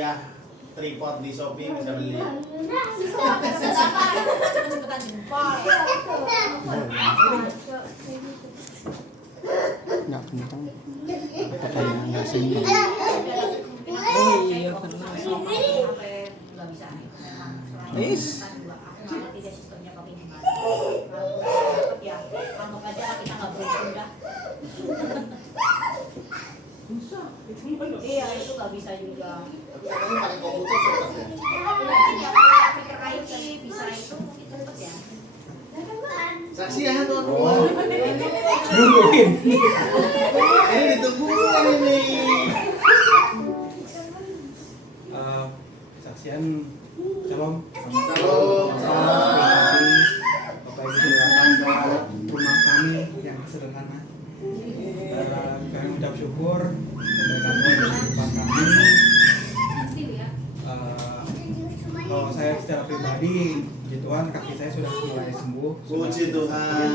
rupiah tripod di Shopee bisa beli. Cepet-cepetan jempol. Nggak kencang pakai yang nggak seimbang. Oh iya benar. Is. Tidak sistemnya pakai gimana? Ya, anggap aja kita nggak beruntung dah. Iya itu nggak bisa juga. Tapi pakai komputer cepat ya. Yang pakai IT bisa itu mungkin cepet ya. Saksian tuan Oh. rumah. Nungguin. Ini ditungguin ini. Saksian Shalom. Shalom. Bapak Ibu sudah datang ke rumah kami yang sederhana. Kami ucap syukur kebaikan Tuhan di kehidupan kami. Kalau saya secara pribadi, puji Tuhan kaki saya sudah mulai sembuh. Puji Tuhan.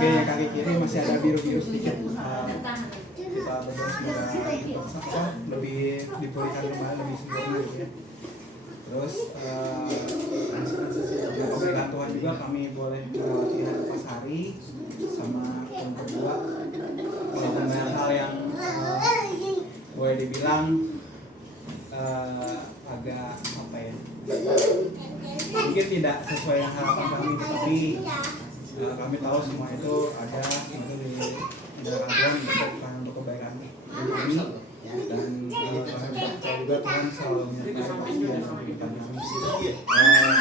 Oke, kaki kiri masih ada biru-biru sedikit. Kita berdoa semoga lebih dipulihkan kembali, lebih sempurna gitu ya. Terus dengan kebaikan Tuhan juga kami boleh melewati hari pas hari sama kaum berdua. Walaupun banyak hal yang boleh dibilang agak apa ya, mungkin tidak sesuai dengan harapan kami, tapi kami tahu semua itu ada itu di dalam Tuhan untuk kebaikan kami, dan kami percaya juga Tuhan selalu menyertai pasti dan memberikan kami.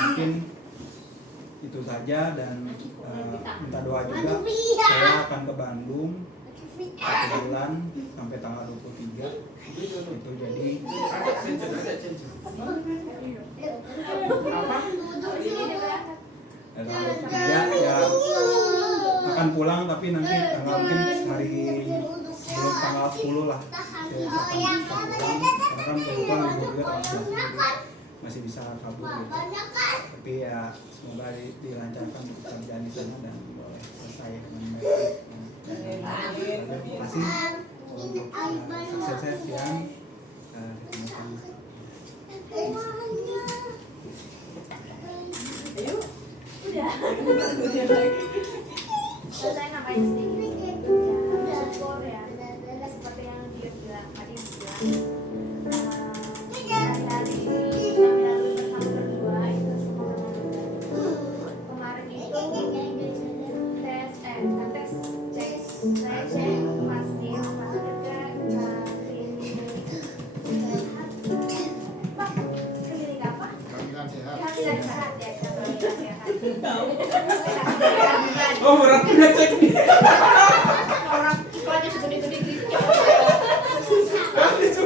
Mungkin itu saja, dan minta doa juga. Saya akan ke Bandung 1 bulan sampai tanggal 23 itu, jadi tanggal 23 ya akan pulang, tapi nanti tanggal mungkin hari sebelum tanggal 10 lah saya akan bisa pulang, karena kan kebetulan libur juga tanggal 11 masih bisa kabur gitu. Tapi ya semoga dilancarkan pekerjaan di sana dan boleh selesai dengan baik. Terima kasih untuk sukses saya sekian. Saya ngapain sedikit syukur ya, seperti yang dia bilang tadi hari-hari kami lalui bersama berdua itu semua kemarin itu tes saya cek pasti juga klinik apa? Kehamilan sehat ya, kehamilan sehat. Oh berarti udah cek nih. Orang iklannya segede-gede gitu.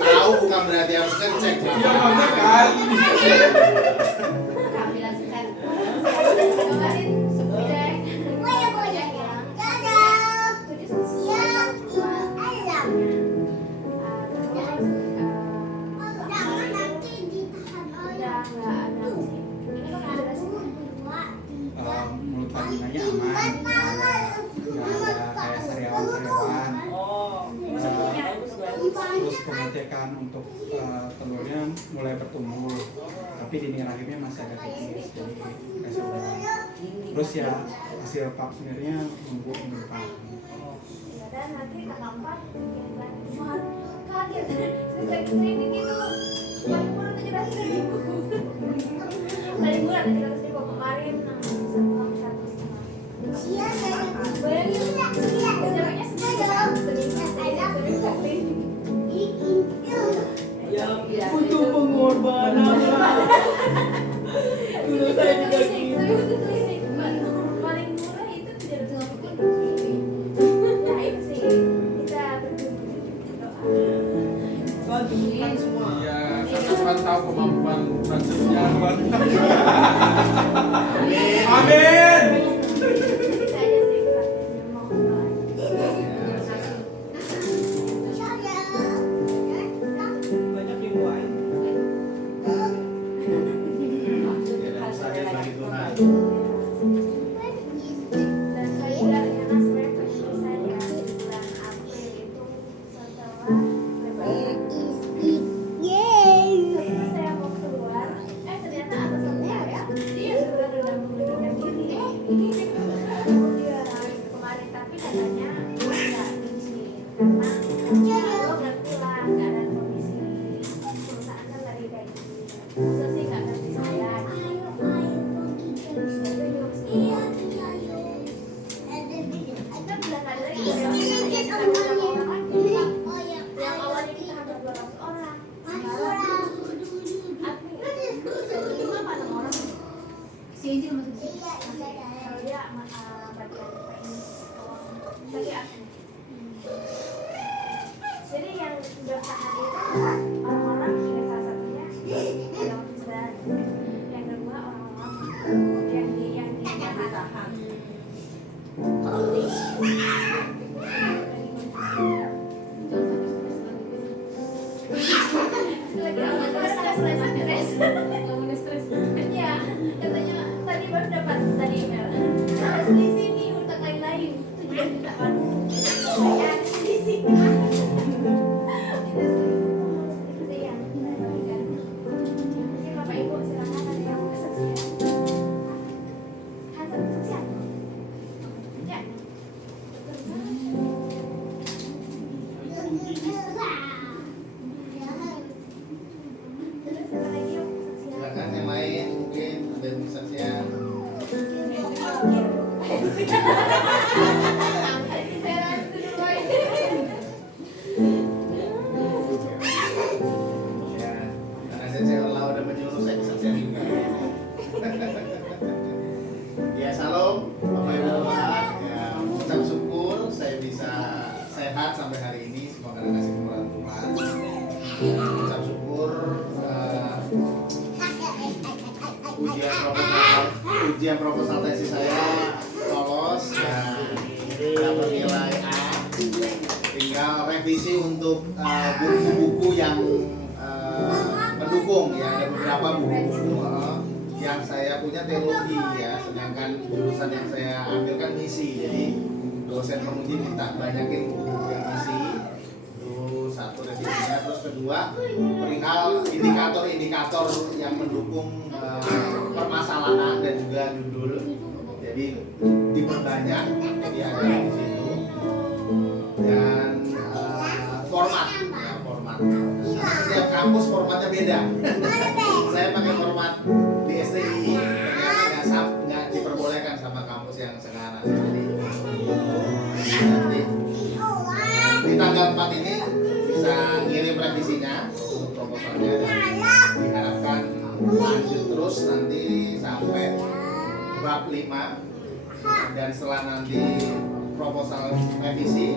Tahu bukan berarti harus ngecek. Ya mana kan. Kehamilan sehat. Kemarin cek. Menurut vaginanya aman, nggak ada kayak sariawan-sariawan. Terus pengecekan untuk telurnya mulai bertumbuh, tapi dinding rahimnya masih agak tipis, jadi kasih obat. Terus ya hasil pap smearnya nunggu minggu depan. Dan nanti tanggal 4 kaget saya screening itu paling murah 17.000 paling murah 17.000 kemarin 1,5 bayangin jaraknya Ya untuk pengorbanan. Dulu saya juga gitu. paling murah itu 350. Ya itu sih kita berdoa. Iya, karena Tuhan tahu kemampuan transfernya. Amin. Bisa aja sih kita mau Banyak yang lain. Dalam sakit bagi Tuhan. dan saya rencana sebenarnya pergi saya di bulan April itu setelah lebaran. orang-orang ini salah satunya yang besar, yang kedua orang-orang yang ditahan. Lagi awal stres. Iya, katanya tadi baru dapat tadi email. Ada selisih nih untuk lain-lain. 7 juta kan? Ya, ada selisih. Itu yang saya bagikan. Jadi Bapak Ibu silakan ada yang mau kesaksian. Ada kesaksian? Ya. Terus apa lagi yang mau kesaksian? Silakan yang lain mungkin ada yang kesaksian. Saya lanjut dulu aja. Ya, karena saya Allah udah menyuruh saya kesaksian juga. Ya, salam Bapak Ibu Bapak. Ya, ucap syukur saya bisa sehat sampai hari ini, semoga ada kasih kemurahan Tuhan. Ucap syukur ujian proposal tesis saya lolos dan dapat nilai A. Tinggal revisi untuk buku-buku yang mendukung ya, ada beberapa buku yang saya punya teologi ya, sedangkan jurusan yang saya ambil kan misi, jadi dosen penguji minta banyakin buku yang misi. Itu satu revisinya, terus kedua perihal indikator-indikator yang mendukung permasalahan dan juga judul, jadi diperbanyak, jadi ada di situ. Dan format ya, format. Setiap kampus formatnya beda. Saya pakai format di STI, ternyata nggak diperbolehkan sama kampus yang sekarang. Jadi nanti di tanggal 4 ini bisa ngirim revisinya untuk proposalnya, dan diharapkan lanjut terus nanti sampai bab 5, dan setelah nanti proposal revisi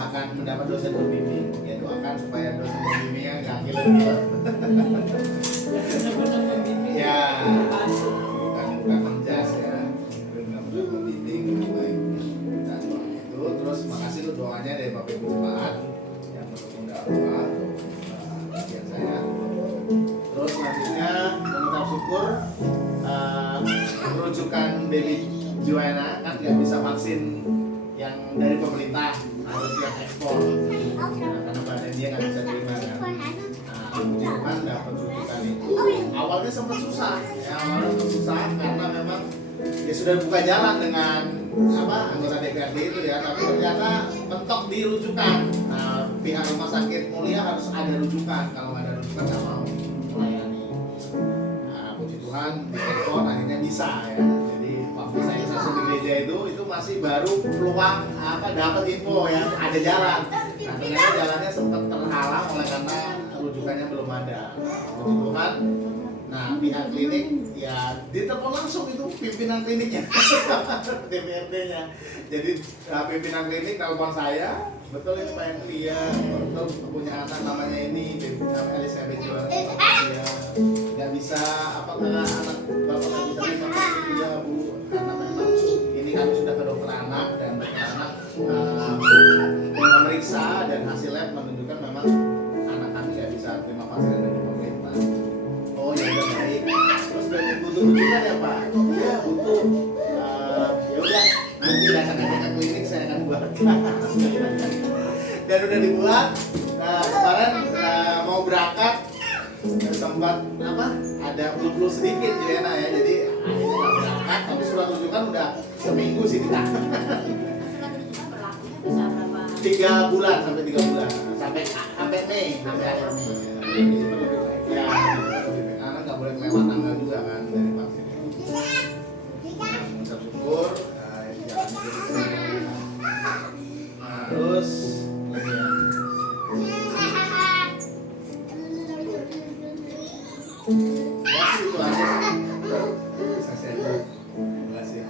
akan mendapat dosen pembimbing, yaitu akan supaya dosen pembimbingnya nggak gila-gila. Ya, bukan menjas ya, dengan dosen pembimbing baik. Kita doa itu, terus makasih tuh doanya dari Bapak Ibu Jemaat yang mendukung dakwah kajian saya. Terus selanjutnya mengucap syukur rujukan baby Joanna kan nggak bisa vaksin yang dari pemerintah, harus yang ekspor karena badan dia nggak bisa terima kan. Nah, Tuhan dapat rujukan itu. Awalnya sempat susah karena memang ya sudah buka jalan dengan anggota DPRD itu ya, tapi ternyata mentok di rujukan. Nah, pihak rumah sakit Mulia harus ada rujukan, kalau nggak ada rujukan nggak mau melayani. Nah, puji Tuhan di telepon akhirnya bisa ya. Jadi waktu saya ke gereja itu masih baru peluang dapat info ya, ada jalan. Nah, ternyata jalannya sempat terhalang oleh karena rujukannya belum ada. Puji Tuhan. Nah, pihak klinik ya ditelepon langsung itu pimpinan kliniknya, DPRD-nya. Jadi pimpinan klinik telepon saya, betul ini Pak Hendri ya, betul punya anak namanya ini, Elizabeth Joanna, ya nggak bisa apakah anak bapak nggak bisa terima vaksin ya Bu, karena memang ini kami sudah ke dokter anak dan dokter anak memeriksa dan hasil lab menunjukkan memang anak kami nggak bisa terima vaksin dari pemerintah. Oh ya udah baik. Terus berarti butuh rujukan ya Pak? Iya butuh. Ya udah nanti datang aja ke klinik saya akan buatkan. Dan udah dibuat. Nah kemarin mau berangkat sempat ada flu sedikit Joanna ya, jadi akhirnya nggak berangkat. Tapi surat rujukan udah seminggu sih kita. Surat rujukan berlakunya bisa berapa? 3 bulan sampai 3 bulan sampai Mei, sampai akhir Mei. Ya, karena nggak boleh kelewat tanggal juga kan dari vaksin. Mengucap syukur, jangan diri. Terus lagi ya. Ya sih itu aja. Bisa saya. Terima kasih.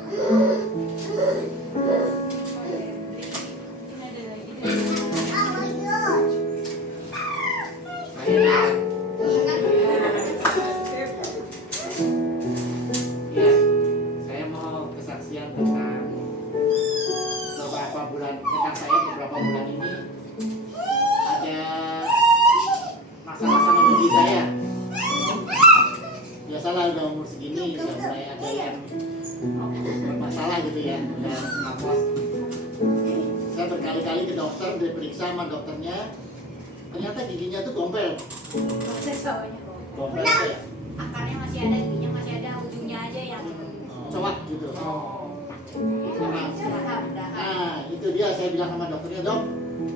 Ya, saya mau kesaksian tentang beberapa bulan ini ada masalah sama gigi saya. Biasalah udah umur segini udah mulai ada yang bermasalah gitu ya, udah ngapos. Saya berkali-kali ke dokter, diperiksa sama dokternya, ternyata giginya tuh gompel. Proses bawahnya kok. Gompel ya, Akarnya masih ada, giginya masih ada, ujungnya aja yang cowak gitu. Memang. berahap. Nah, itu dia saya bilang sama dokternya, dok,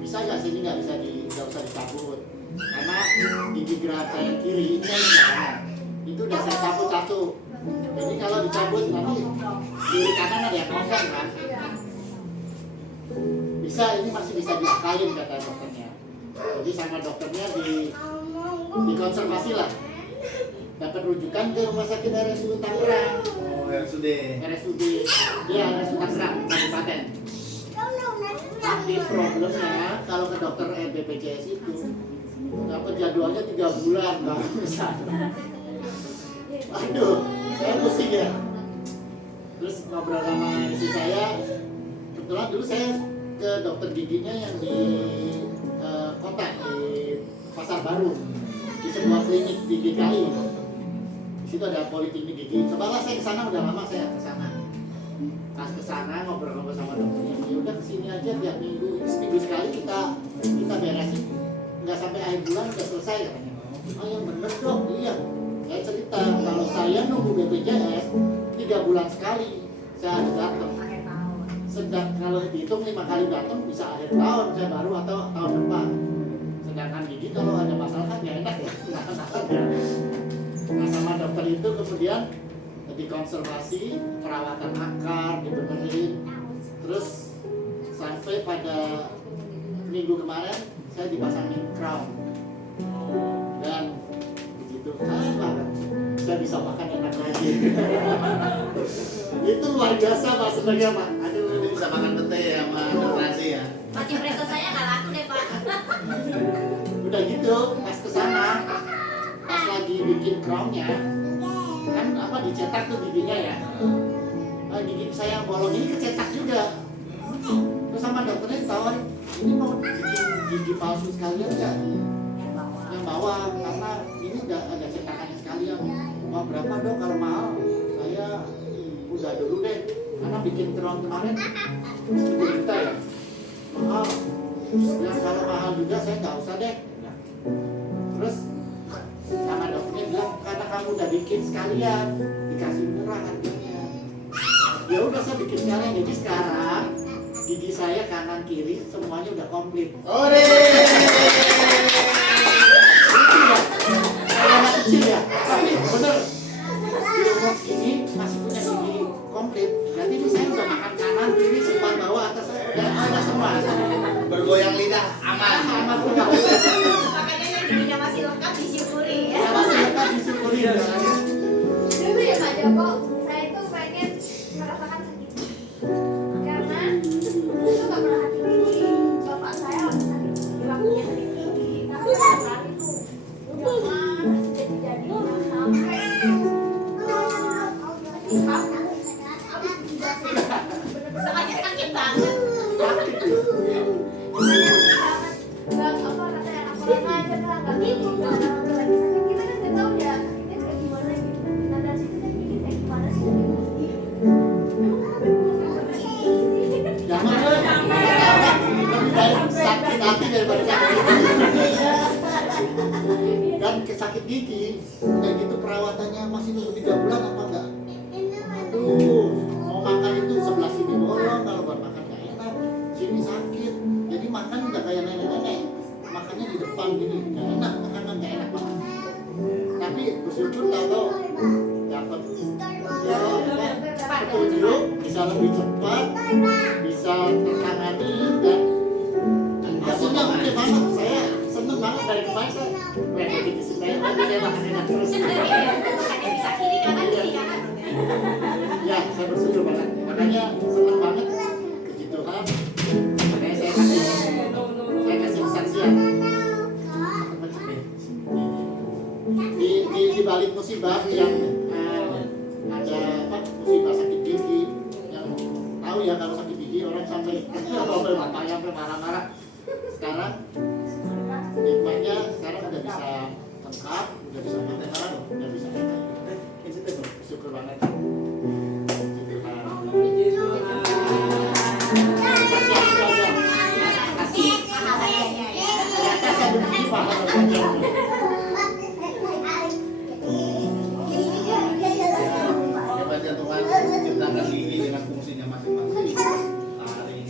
bisa nggak sini nggak usah dicabut, karena gigi geraham saya yang kiri ini kan yang kanan, itu udah saya cabut satu. Jadi kalau dicabut nanti kiri kanan ada yang kosong kan? Bisa, ini masih bisa diakalin kata dokternya. Jadi sama dokternya dikonservasi lah. Dapat rujukan ke rumah sakit RSUD Tangerang. Oh, RSUD. RSUD, dia RSUD Tangerang, Kabupaten. Tapi problemnya kalau ke dokter BPJS itu dapat jadwalnya 3 bulan bang. Aduh, saya pusing ya. Terus ngobrol sama istri saya, kebetulan dulu saya ke dokter giginya yang di kota, di Pasar Baru, di sebuah klinik di GKI. Di situ ada poliklinik gigi. Cobalah saya ke sana, udah lama saya ke sana. Pas ke sana ngobrol-ngobrol sama dokternya, ya udah kesini aja tiap minggu, seminggu sekali kita beresin, nggak sampai akhir bulan udah selesai katanya. Oh yang bener dong, iya. Saya cerita kalau saya nunggu BPJS 3 bulan sekali saya harus datang. Akhir tahun. Sedang kalau dihitung 5 kali datang bisa akhir tahun saya baru atau tahun depan. Sedangkan gigi kalau ada masalah kan nggak enak ya. Nah sama dokter itu kemudian dikonservasi, perawatan akar, dibenerin, terus sampai pada minggu kemarin saya dipasangin crown dan begitu banget saya bisa makan enak lagi. Itu luar biasa Pak sebenarnya Pak. Aduh, Ini bisa makan pete ya sama nutrasi ya. Macam presto saya nggak laku deh Pak. udah gitu pas kesana pas lagi bikin crownnya kan apa dicetak tuh giginya ya. Gigi saya yang bolong ini kecetak juga. Terus sama dokternya ditawarin, ini mau bikin gigi palsu sekalian nggak? Yang bawah. Yang bawah, karena ini udah ada cetakannya sekalian. Mau berapa dok kalau mahal? Saya udah dulu deh, karena bikin crown kemarin 10 juta ya. Mahal. Ya kalau mahal juga saya nggak usah deh. Terus sama dokternya bilang, karena kamu udah bikin sekalian, dikasih murah harganya. Ya udah saya bikin sekalian, jadi sekarang gigi saya kanan kiri semuanya udah komplit. Ore. Anak kecil ya, tapi bener di umur segini masih punya gigi komplit. Berarti ini saya udah makan kanan kiri simpan bawah atas udah ada semua. Bergoyang lidah aman. Aman udah. Makanya yang giginya masih lengkap disyukuri ya. Ya masih kita disyukuri ya. Dulu ya Pak Joko, saya tuh pengen merasakan sakit karena dulu nggak pernah sakit gigi. Bapak saya sakit gigi, waktunya sakit gigi, tapi sekarang itu udah panas jadi sampai habis dijelasin Soalnya sakit banget. nggak apa katanya orang aja lah nggak bingung nggak ada lagi sakit kita kan nggak tahu ya sakitnya kayak gimana gitu. Nah dari situ saya mikir kayak gimana sih sakit gigi. Jangan lebih baik sakit hati daripada sakit gigi. Dan kesakit gigi, udah gitu perawatannya masih nunggu 3 bulan apa enggak? Aduh, mau makan itu sebelah sini bolong, kalau buat makan nggak enak, sini sakit. Jadi makan udah kayak nenek-nenek, makannya di depan gini, nggak enak, makanan nggak enak banget. Tapi bersyukur tahu dapat petunjuk, bisa lebih cepat, bisa tertangani dan hasilnya oke banget. Saya seneng banget dari kemarin saya pengen bikin saya makan enak terus. Makanya bisa kiri kanan kiri kanan. Ya, saya bersyukur banget. Makanya seneng banget. Puji Tuhan. Makanya saya kasih kesaksian. Macam ini. di balik musibah yang ada apa musibah sakit gigi yang tahu ya kalau sakit gigi orang sampai matanya sampai marah-marah. Sekarang nikmatnya sekarang udah bisa lengkap, udah bisa makan, udah bisa syukur banget. Hebatnya Tuhan ciptakan gigi dengan fungsinya masing-masing. Taring,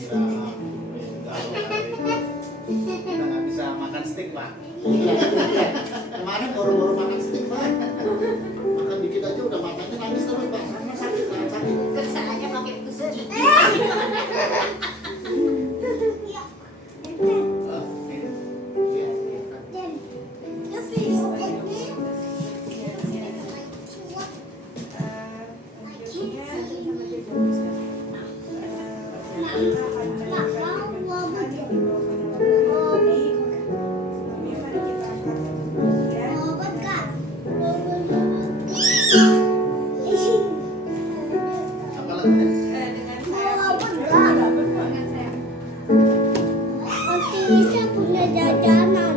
kita nggak bisa makan steak Pak. Kemarin baru-baru makan steak Pak. Makan dikit aja udah matanya nangis terus Pak. Karena sakit kan sakit. Kesalahannya pakai tusuk gigi. Apa lagi? Bisa punya jajanan.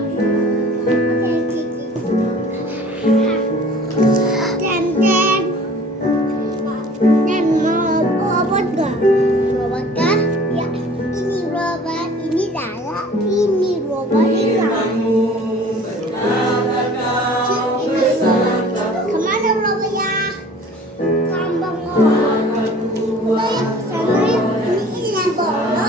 Dan mau robot gak? Robot kah? Ya, ini robot, ini Dara, ini robot ini kemana robotnya? Kambang robot. Sama yang ini robot.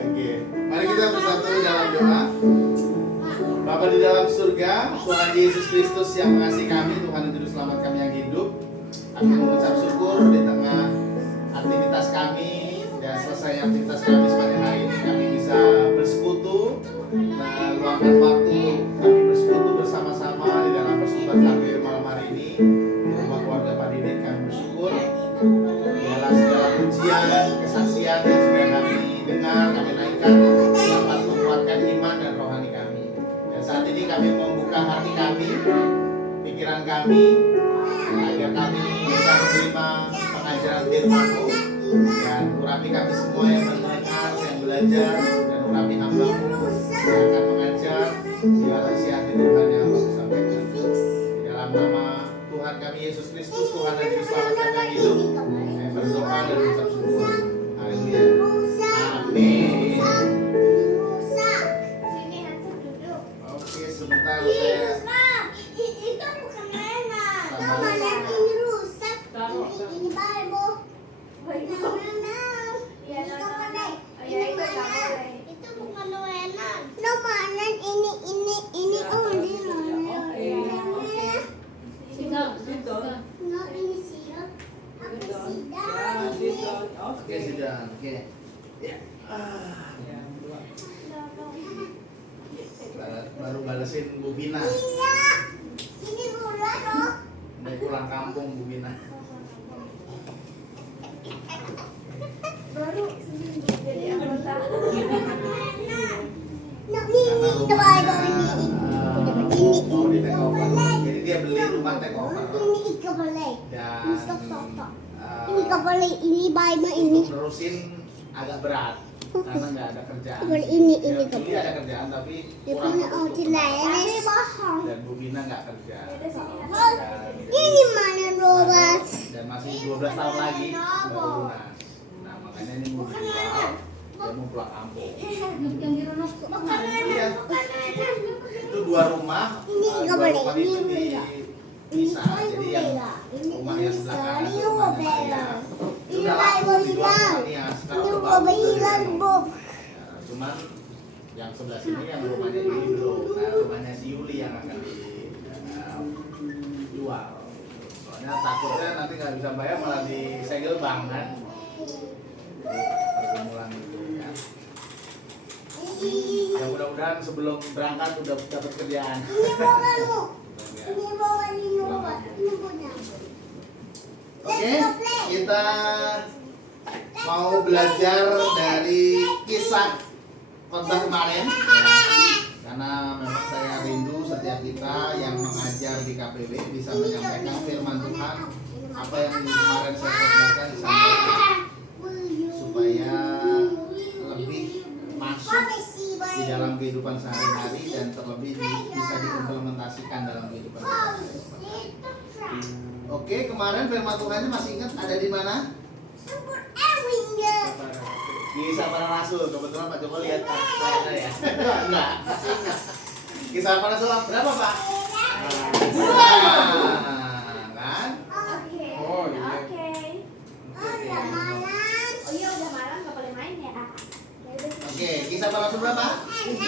Oke, mari kita bersatu dalam doa. Bapa di dalam surga, Tuhan Yesus Kristus yang mengasihi kami, Tuhan yang juru selamat kami yang hidup. Kami mengucap syukur di tengah aktivitas kami dan selesai aktivitas kami sepanjang hari ini kami bisa bersekutu, meluangkan waktu kami bersekutu bersama-sama di dalam persekutuan kami malam hari ini di rumah keluarga Pak Didit. Kami bersyukur dalam segala pujian, kesaksian yang sudah kami dengar, kami naikkan dapat menguatkan iman dan rohani kami. Dan saat ini kami membuka hati kami, pikiran kami, agar kami bisa menerima pengajaran firman-Mu dan urapi kami semua yang mendengar, yang belajar, dan urapi hamba-Mu yang akan mengajar. Biarlah isi hati Tuhan yang Aku sampaikan. Di dalam nama Tuhan kami Yesus Kristus, Tuhan dan Juru Selamat kami yang hidup, kami berdoa dan mengucap syukur. Haleluya. Amin. Sini Hansen duduk. Oke, sebentar saya Itu bukan mainan. Mainan ini rusak. Ini Bible. Iya, itu bukan mainan. No mainan ini only mainan. No ini siap. Aku sidang. Oke, sudah. Oke. Ya. Baru balesin Bu Vina. Iya. Ini bola loh. Udah pulang kampung Bu Vina. Baru seminggu jadi anggota. take over Ini ikan boleh. dan Ini stop. Ini ikan boleh. Ini bayi ini. untuk nerusin agak berat karena nggak ada kerjaan. Boleh ini Ya, ikan Juli ada kerjaan tapi Dia kurang punya untuk outline. bermanfaat. Dan Bu Vina nggak kerja. Ini mana robot? Dan masih 12 tahun lagi baru lunas. Nah makanya ini mau dijual, dia mau pulang kampung. Yang di Ronos kok Iya. Itu 2 rumah, Ini nggak 2 boleh, rumah ini itu beda. dipisah. Jadi yang rumah yang sebelah kanan itu rumahnya saya. Itu Ini udah bayi laku mau dijual hilang. rumahnya. Sekarang Ini udah mau bagus hilang, dari Bob. Ya, cuman yang sebelah sini yang rumahnya ini belum. Nah, rumahnya si Yuli yang akan dijual. Soalnya takutnya nanti nggak bisa bayar malah disegel bank kan. Pergumulan itu ya. Ya mudah-mudahan sebelum berangkat udah dapat kerjaan. Ini mau kamu. Ya. Ini bawa ini robot. Ini punya. Oke, kita mau belajar dari kisah khotbah kemarin ya. Karena memang saya rindu setiap kita yang mengajar di KPW bisa menyampaikan firman Tuhan apa yang kemarin saya khotbahkan disampaikan supaya lebih masuk di dalam kehidupan sehari-hari dan terlebih bisa diimplementasikan dalam kehidupan sehari-hari. Oke, kemarin firman Tuhannya masih ingat ada di mana? Kisah para Rasul. Kebetulan Pak Joko lihat kayaknya ya. Enggak. Kisah para Rasul berapa, Pak? Kan? Oh iya. Oh iya udah malam nggak boleh main ya. Oke, kisah para Rasul berapa? 7.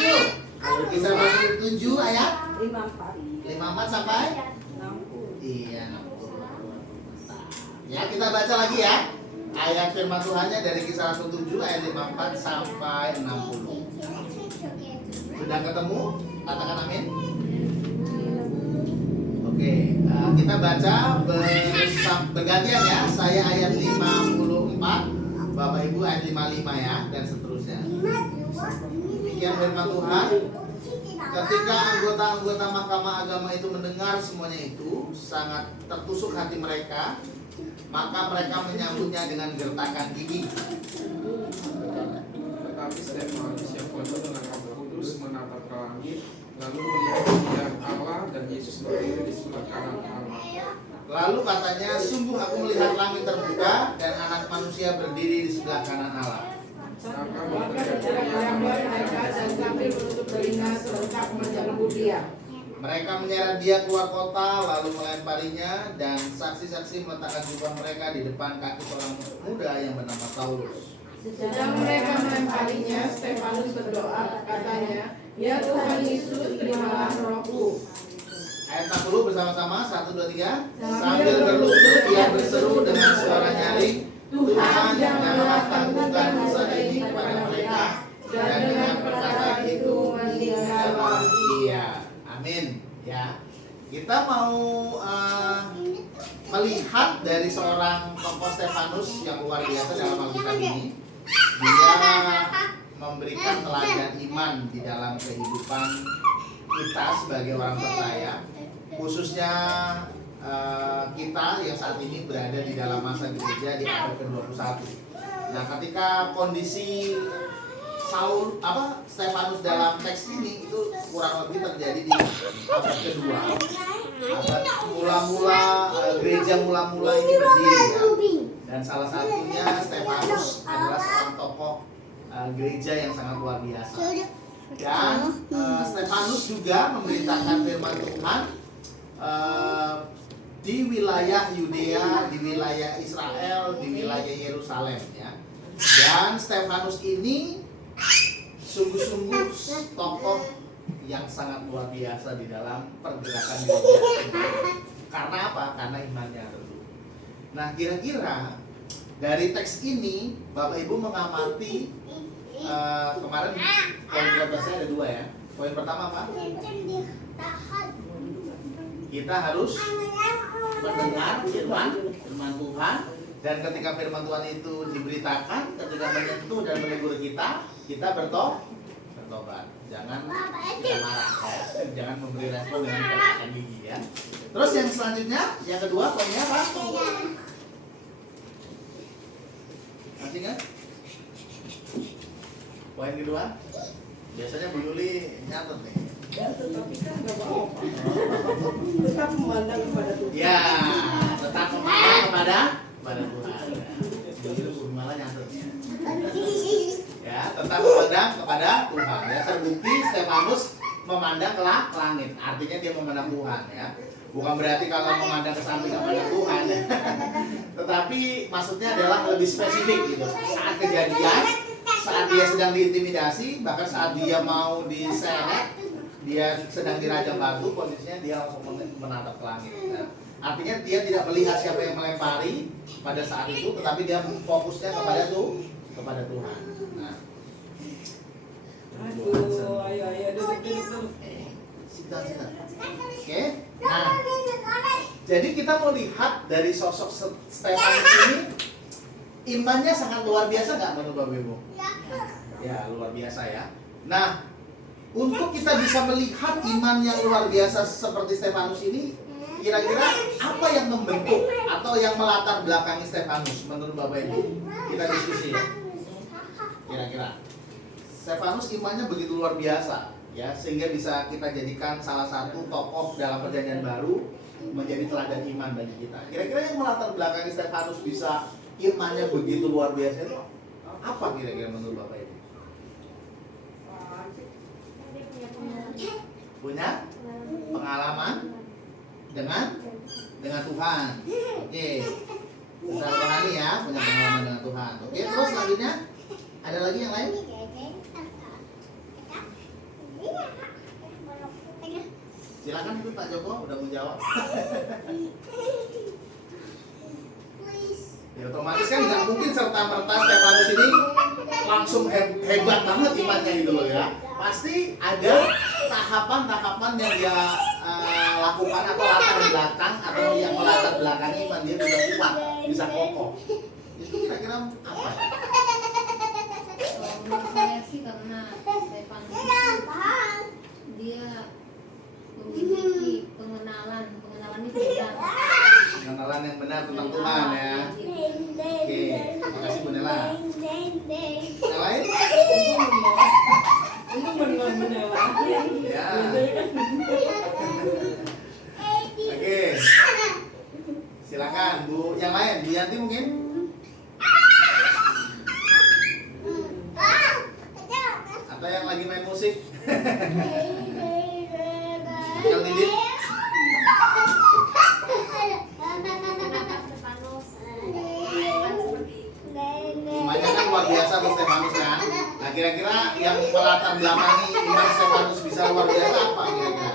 Kisah para Rasul 7 ayat 54 sampai? Iya, 60. Ya, kita baca lagi ya. Ayat firman Tuhannya dari Kisah Rasul 7 ayat 54 sampai 60. Sudah ketemu? Katakan amin. Oke, kita baca bergantian ya. Saya ayat 54, Bapak Ibu ayat 55 ya, dan seterusnya. Demikian firman Tuhan. Ketika anggota-anggota Mahkamah Agama itu mendengar semuanya itu, sangat tertusuk hati mereka. Maka mereka menyambutnya dengan gertakan gigi. Tetapi Stefanus yang penuh dengan Roh Kudus menatap ke langit, lalu melihat wajah Allah dan Yesus berdiri di sebelah kanan Allah. Lalu katanya, sungguh aku melihat langit terbuka dan anak manusia berdiri di sebelah kanan Allah. Maka Mereka menyeret dia keluar kota, lalu melemparinya, dan saksi-saksi meletakkan jubah mereka di depan kaki seorang muda yang bernama Saulus. Sedang mereka melemparinya, Stefanus berdoa, katanya, "Ya Tuhan Yesus, terimalah rohku." Ayat 60 bersama-sama, 1, 2, 3. Sambil berlutut, ia berseru dengan suara nyaring, Tuhan, janganlah tangguhkan dosa ini kepada mereka, dan dengan perkataan itu meninggalkan ia. Amin. Ya, kita mau melihat dari seorang tokoh Stefanus yang luar biasa dalam Alkitab ini. Dia memberikan teladan iman di dalam kehidupan kita sebagai orang percaya, khususnya kita yang saat ini berada di dalam masa gereja di abad ke-21. Nah, ketika kondisi Stefanus dalam teks ini itu kurang lebih terjadi di abad kedua, abad mula-mula gereja mula-mula ini berdiri ya. Dan salah satunya Stefanus adalah seorang tokoh gereja yang sangat luar biasa. Dan Stefanus juga memberitakan firman Tuhan di wilayah Yudea, di wilayah Israel, di wilayah Yerusalem ya. Dan Stefanus ini sungguh-sungguh tokoh yang sangat luar biasa di dalam pergerakan gereja. Karena apa? Karena imannya teguh. Nah, kira-kira dari teks ini Bapak Ibu mengamati kemarin poin saya ada 2 ya. Poin pertama apa? Kita harus mendengar firman Tuhan, dan ketika firman Tuhan itu diberitakan, ketika menyentuh dan menegur kita bertobat. bertobat. Jangan marah ya. Jangan memberi respon dengan kekerasan gigi ya. Terus yang selanjutnya, yang kedua poinnya apa? Masih kan? Poin kedua, biasanya Bu Yuli nyatet nih. Ya, tetapi kan nggak apa-apa. Tetap memandang kepada Tuhan. Ya, tetap memandang kepada Tuhan. Jadi Bu malah nyatetnya. Ya, tetap memandang kepada Tuhan. Ya, terbukti Stefanus memandang ke langit. Artinya dia memandang Tuhan ya. Bukan berarti kalau memandang ke samping memandang Tuhan ya. Tetapi maksudnya adalah lebih spesifik gitu. Saat kejadian, saat dia sedang diintimidasi, bahkan saat dia mau diseret, dia sedang dirajam batu, posisinya dia langsung menatap ke langit. Nah, artinya dia tidak melihat siapa yang melempari pada saat itu, tetapi dia fokusnya kepada Tuhan. Nah, Aduh, ayo duduk. sikat. Oke. Nah, jadi kita mau lihat dari sosok Stefanus ini, imannya sangat luar biasa nggak menurut Bapak Ibu? Ya, luar biasa ya. Nah, untuk kita bisa melihat iman yang luar biasa seperti Stefanus ini, kira-kira apa yang membentuk atau yang melatar belakangi Stefanus menurut Bapak Ibu? Kita diskusi ya. Kira-kira Stefanus imannya begitu luar biasa ya, sehingga bisa kita jadikan salah satu tokoh dalam Perjanjian Baru, menjadi teladan iman bagi kita. Kira-kira yang melatar belakangi Stefanus bisa imannya begitu luar biasa itu apa kira-kira menurut Bapak Ibu? Punya pengalaman dengan Tuhan. Oke. Besar rohani ya, punya pengalaman dengan Tuhan. Oke, terus selanjutnya ada lagi yang lain? Silakan itu Pak Joko udah menjawab. Ya otomatis kan nggak mungkin serta-merta Stefanus ini langsung hebat banget imannya gitu loh ya. Pasti ada tahapan-tahapan yang dia lakukan atau latar belakang atau yang melatar belakangnya iman dia bisa kuat, bisa kokoh. Itu kira-kira apa? Menurut saya sih karena Stefanus dia memiliki pengenalan itu benar. Pengenalan yang benar tentang Tuhan ya. Oke, makasih Bu Nela. Yang lain? Itu benar-benar lagi. Ya. Oke. Silakan Bu, yang lain, Bu Yanti mungkin? Atau yang lagi main musik? Yang Didit? Imannya kan luar biasa tuh Stefanus kan. Nah kira-kira yang melatar belakangi iman Stefanus bisa luar biasa apa kira-kira?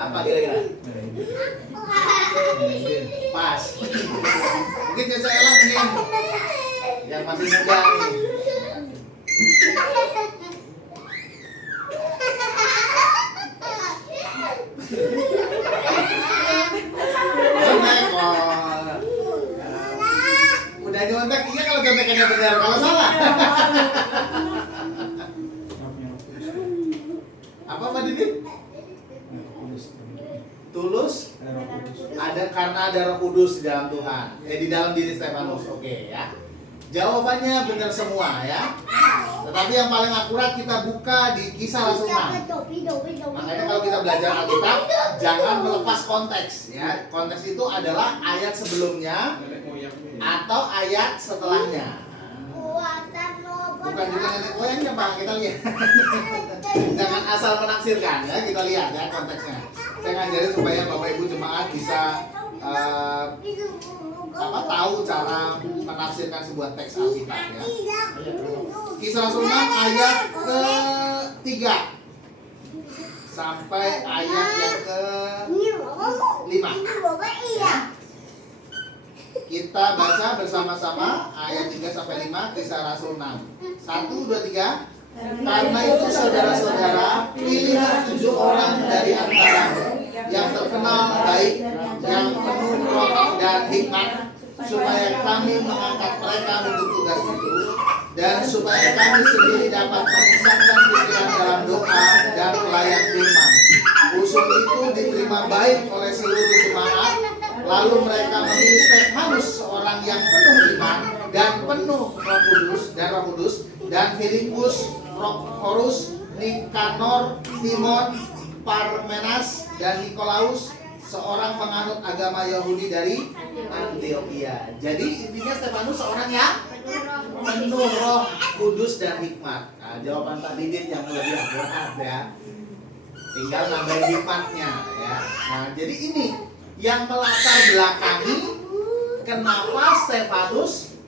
Apa kira-kira? Pas. Mungkin Caca Ella mungkin yang masih muda nih. Udah nyontek, iya kalau contekannya benar, kalau salah. Apa Pak Didit? Tulus? Ada karena ada Roh Kudus di dalam Tuhan, di dalam diri Stefanus. Oke ya. Jawabannya benar semua ya. Tetapi yang paling akurat kita buka di Kisah Rasul 6. Makanya kalau kita belajar Alkitab, jangan melepas konteks ya. Konteks itu adalah ayat sebelumnya atau ayat setelahnya. Bukan juga nenek moyangnya Pak, kita lihat. Jangan asal menaksirkan ya, kita lihat ya konteksnya. Saya ngajarin supaya Bapak Ibu jemaat bisa tahu cara menafsirkan sebuah teks Alkitab ya. Kisah Rasul 6 ayat ke-3 sampai ayat yang ke-5. Kita baca bersama-sama ayat 3 sampai 5 Kisah Rasul 6. 1, 2, 3. Karena itu saudara-saudara, pilihlah 7 orang dari antaramu yang terkenal baik baik, yang penuh roh dan hikmat, supaya kami mengangkat mereka untuk tugas itu, dan supaya kami sendiri dapat memusatkan pikiran dalam doa dan pelayan firman. Usul itu diterima baik oleh seluruh jemaat. Lalu mereka memilih Stefanus, seorang yang penuh iman dan penuh Roh Kudus, dan Filipus, Prokhorus, Nikanor, Timon, Parmenas, dan Nikolaus, seorang penganut agama Yahudi dari Antioquia. Jadi intinya Stefanus seorang yang penuh Roh Kudus dan hikmat. Nah, jawaban Pak Didit yang lebih akurat ya. Tinggal nambahin hikmatnya ya. Nah, jadi ini yang melatar belakangi kenapa Stefanus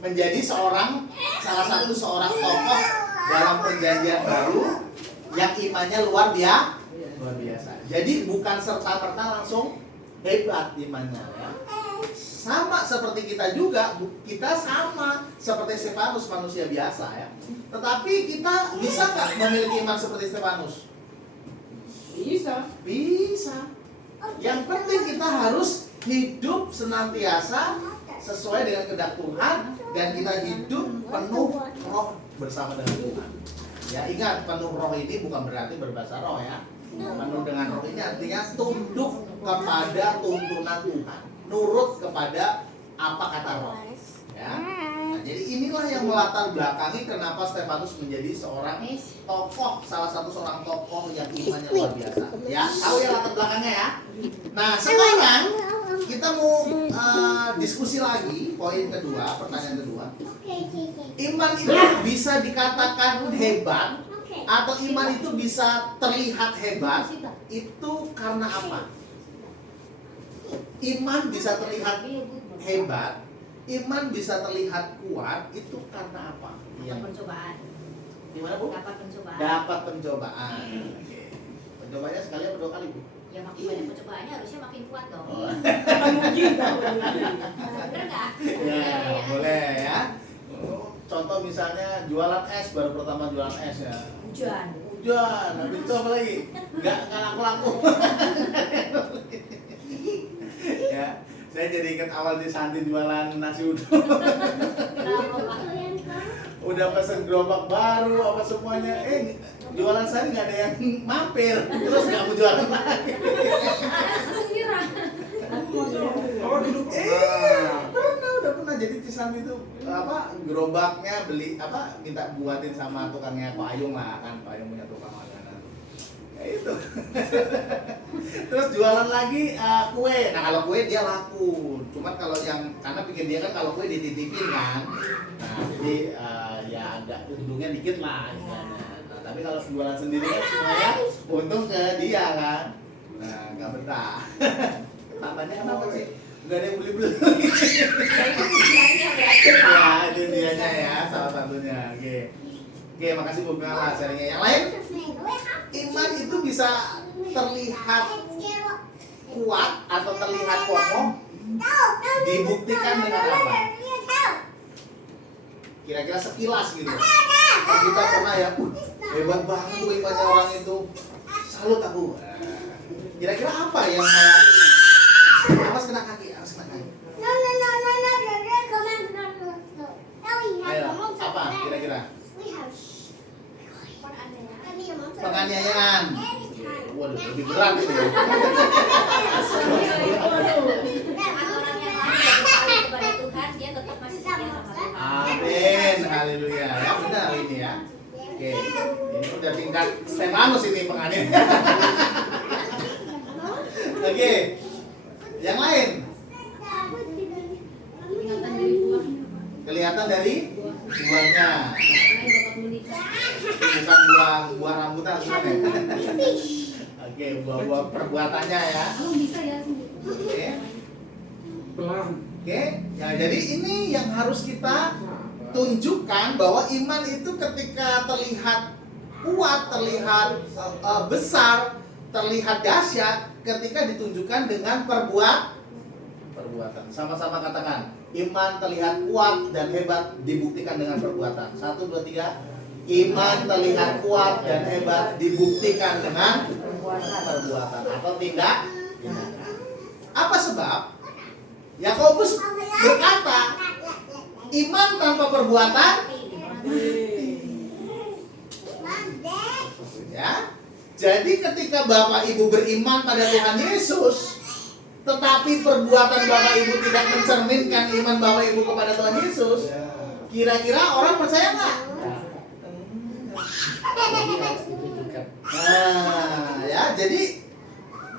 menjadi salah satu seorang tokoh dalam perjanjian baru yang imannya luar biasa. Jadi bukan serta-merta langsung hebat imannya ya. Sama seperti kita juga, kita sama seperti Stefanus, manusia biasa ya. Tetapi kita bisa nggak memiliki iman seperti Stefanus? Bisa. Yang penting kita harus hidup senantiasa sesuai dengan kehendak Tuhan, dan kita hidup penuh roh bersama dengan Tuhan. Ya, ingat, penuh roh ini bukan berarti berbahasa roh ya. Penuh dengan roh ini artinya tunduk kepada tuntunan Tuhan, nurut kepada apa kata roh. Ya. Nah, jadi inilah yang melatar belakangi kenapa Stefanus menjadi seorang tokoh, salah satu seorang tokoh yang imannya luar biasa. Ya, tahu ya latar belakangnya ya. Nah, sekarang kita mau diskusi lagi poin kedua, pertanyaan kedua. Iman itu bisa dikatakan hebat atau iman itu bisa terlihat hebat, itu karena apa? Iman bisa terlihat hebat, iman bisa terlihat kuat, itu karena apa? Dapat pencobaan. Gimana Bu? Dapat pencobaan. Dapat pencobaan. Oke. Pencobaannya sekali atau 2 kali Bu? Ya makin banyak pencobaannya harusnya makin kuat dong. Oh. Bener nggak? Ya, boleh ya. Contoh misalnya jualan es, baru pertama jualan es ya. Hujan. Habis itu apa lagi? Nggak laku-laku. Ya, saya jadi ingat awal di Santi jualan nasi uduk. Udah pesen gerobak baru apa semuanya, jualan saya nggak ada yang mampir, terus nggak mau jualan lagi. Udah pernah jadi Cisanti itu gerobaknya beli minta buatin sama tukangnya Pak Ayung lah, kan Pak Ayung punya tukang makanan. Ya itu. Terus jualan lagi kue. Nah, kalau kue dia laku. Cuma kalau yang karena pikir dia kan kalau kue dititipin kan. Nah, jadi ya agak untungnya dikit lah istilahnya. Nah, tapi kalau jualan sendiri kan semuanya untung ke dia kan. Nah, nggak betah. Tambahnya kenapa sih? Nggak ada yang beli-beli. Ya, itu dianya ya, salah satunya. Oke, makasih Bu Mela sharingnya. Yang lain, iman itu bisa terlihat kuat atau terlihat kokoh dibuktikan dengan apa? Kira-kira sekilas gitu. Kan kita pernah ya, hebat banget tuh imannya orang itu. Salut aku. Kira-kira apa yang awas kena kaki, Ayo, apa kira-kira? Penganiayaan. Waduh, lebih berat itu ya. Orang yang mau kepada Tuhan, dia tetap masih setia sama Tuhan. Amin, haleluya. Ya benar ini ya. Oke, ini udah tingkat Stefanus ini penganiayaan. Oke, yang lain. Kelihatan dari buahnya. Bukan buah rambutan sebenarnya. Oke, buah-buah perbuatannya ya. Oke. Oke, ya jadi ini yang harus kita tunjukkan bahwa iman itu ketika terlihat kuat, terlihat besar, terlihat dahsyat ketika ditunjukkan dengan perbuatan. Sama-sama katakan, iman terlihat kuat dan hebat dibuktikan dengan perbuatan. 1, 2, 3. Iman terlihat kuat dan hebat dibuktikan dengan perbuatan atau tindakan. Apa sebab? Yakobus berkata, iman tanpa perbuatan ya. Jadi ketika Bapak Ibu beriman pada Tuhan Yesus, tetapi perbuatan Bapak Ibu tidak mencerminkan iman Bapak Ibu kepada Tuhan Yesus, kira-kira orang percaya nggak? Jadi harus ditujukan. Nah, ya, jadi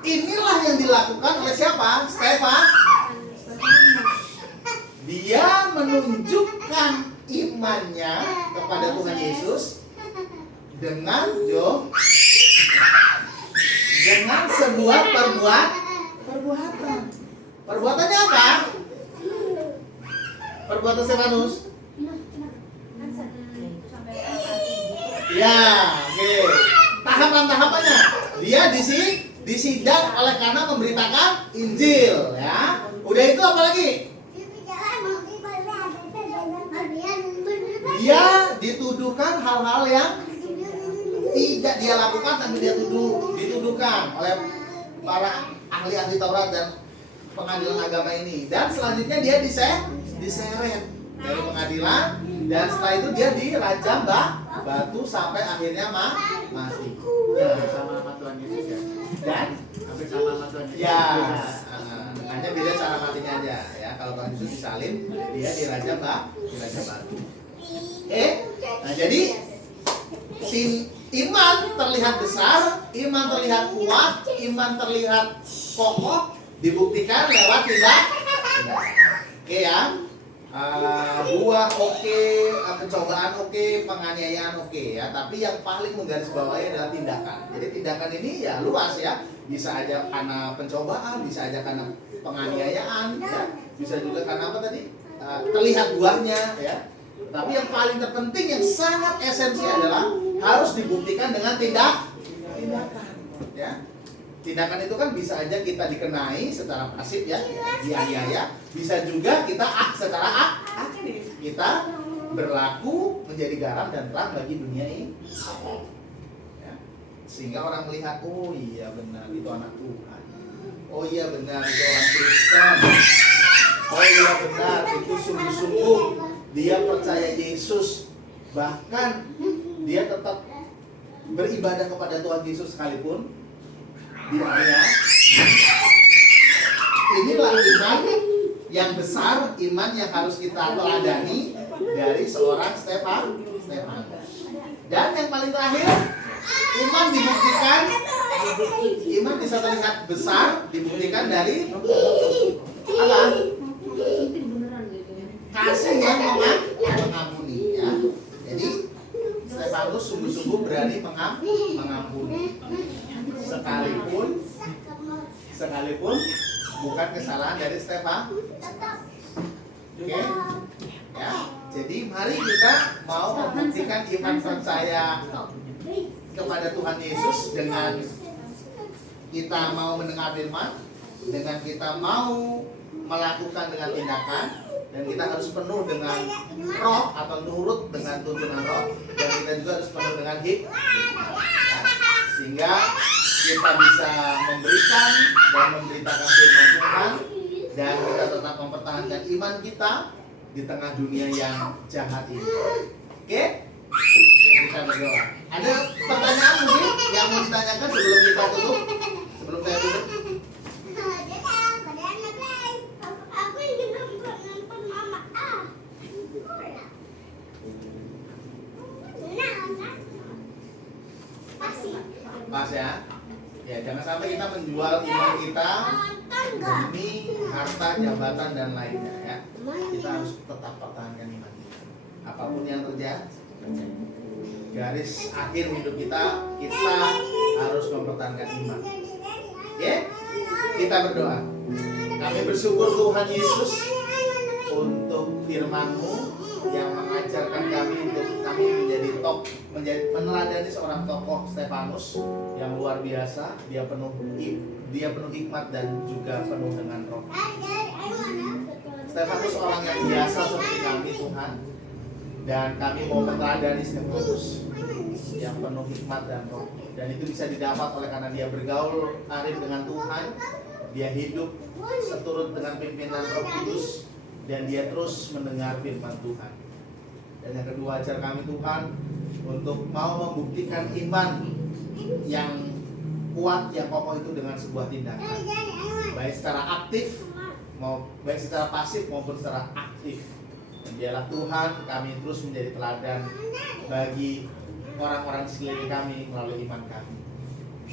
inilah yang dilakukan oleh siapa? Stefan. Dia menunjukkan imannya kepada Tuhan Yesus dengan dengan sebuah perbuatan. Perbuatannya apa? Perbuatan Stefanus. Ya, oke. Tahapan-tahapannya. Dia disidang oleh karena memberitakan Injil, ya. Udah itu apa lagi? Dia dituduhkan hal-hal yang tidak dia lakukan, tapi dia dituduhkan oleh para ahli-ahli Taurat dan pengadilan agama ini. Dan selanjutnya dia diseret dari pengadilan, dan setelah itu dia dirajam batu sampai akhirnya mati. Hampir sama sama Tuhan Yesus ya. Dan Hampir sama sama Tuhan Yesus. ya, hanya beda cara matinya aja ya. Kalau Tuhan Yesus disalib, dia dirajam batu. Nah jadi iman terlihat besar, iman terlihat kuat, iman terlihat kokoh, dibuktikan lewat tindakan. Oke ya. Buah oke, pencobaan oke, penganiayaan oke ya. Tapi yang paling menggarisbawahi adalah tindakan. Jadi tindakan ini ya luas ya. Bisa aja karena pencobaan, bisa aja karena penganiayaan, ya. Bisa juga karena apa tadi? Terlihat buahnya ya. Tapi yang paling terpenting, yang sangat esensial adalah harus dibuktikan dengan tindakan. Ya. Tindakan itu kan bisa aja kita dikenai secara pasif ya, dianiaya. Bisa juga kita secara aktif. Kita berlaku menjadi garam dan terang bagi dunia ini. Ya. Sehingga orang melihat, oh iya benar itu anak Tuhan. Oh iya benar itu orang Kristen. Oh iya benar itu sungguh-sungguh dia percaya Yesus. Bahkan dia tetap beribadah kepada Tuhan Yesus sekalipun di area. Inilah iman yang besar, iman yang harus kita teladani dari seorang Stefanus. Dan yang paling terakhir, iman dibuktikan, iman bisa terlihat besar dibuktikan dari apa? Kasih yang mengampuni ya. Jadi Stefanus sungguh-sungguh berani mengampuni sekalipun bukan kesalahan dari Stefanus. Oke? Ya. Jadi mari kita mau membuktikan iman percaya kepada Tuhan Yesus dengan kita mau mendengar firman, dengan kita mau melakukan dengan tindakan, dan kita harus penuh dengan roh atau nurut dengan tuntunan roh, dan kita juga harus penuh dengan hikmat ya. Sehingga kita bisa memberikan dan memberitakan firman Tuhan, dan kita tetap mempertahankan iman kita di tengah dunia yang jahat ini. Oke? Kita berdoa. Ada pertanyaan mungkin yang mau ditanyakan sebelum kita tutup? Sebelum saya tutup? Pas ya? Ya, jangan sampai kita menjual iman kita demi harta, jabatan, dan lainnya ya. Kita harus tetap pertahankan iman kita. Apapun yang terjadi, garis akhir hidup kita harus mempertahankan iman. Oke? Kita berdoa. Kami bersyukur Tuhan Yesus untuk firman-Mu yang mengajarkan kami untuk kami menjadi meneladani seorang tokoh Stefanus yang luar biasa. Dia penuh hikmat dan juga penuh dengan roh. Stefanus orang yang biasa seperti kami Tuhan, dan kami mau meneladani Stefanus yang penuh hikmat dan roh, dan itu bisa didapat oleh karena dia bergaul arif dengan Tuhan, dia hidup seturut dengan pimpinan Roh Kudus, dan dia terus mendengar firman Tuhan. Dan yang kedua, ajar kami Tuhan untuk mau membuktikan iman yang kuat, yang kokoh itu dengan sebuah tindakan, baik secara aktif, baik secara pasif maupun secara aktif. Dan biarlah Tuhan kami terus menjadi teladan bagi orang-orang sekeliling kami melalui iman kami.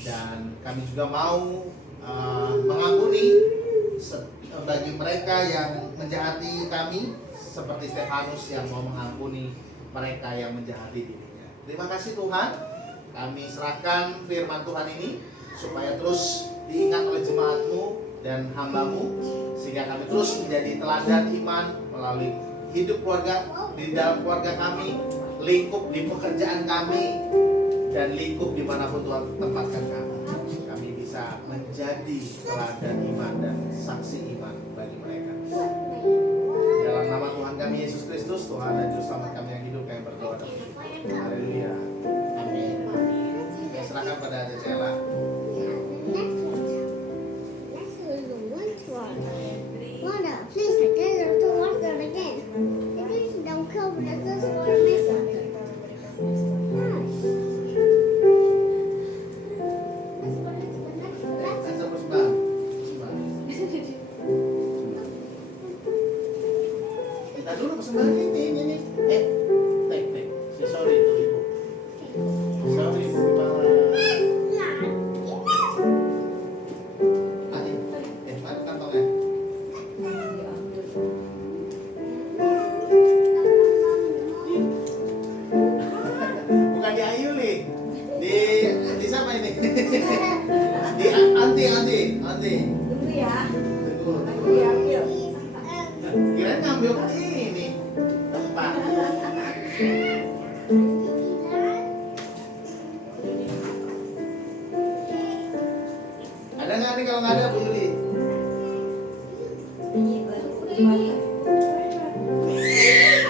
Dan kami juga mau mengampuni bagi mereka yang menjahati kami, seperti Stefanus yang mau mengampuni mereka yang menjahati dirinya. Terima kasih Tuhan, kami serahkan firman Tuhan ini supaya terus diingat oleh jemaat-Mu dan hamba-Mu, sehingga kami terus menjadi teladan iman melalui hidup keluarga, di dalam keluarga kami, lingkup di pekerjaan kami, dan lingkup dimanapun Tuhan tempatkan kami. Kami bisa menjadi teladan iman dan saksi iman bagi mereka. Dalam nama Tuhan kami Yesus Kristus, Tuhan dan Juru Selamat kami yang hidup, kami berdoa dan bersyukur. Haleluya. Amin. Saya serahkan pada Ade Cela. Please, I didn't to watch that again. Please don't cover this for me. Kita dulu persembahan ini. Sorry itu ibu. Sorry ibu mana kantongnya? Bukan di Ayu nih. Di siapa ini? Di Anti. Dulu ya. Tunggu. Diambil. Kirain ngambil ini tempat. Ada nggak nih? Kalau nggak ada, Bu Yuli.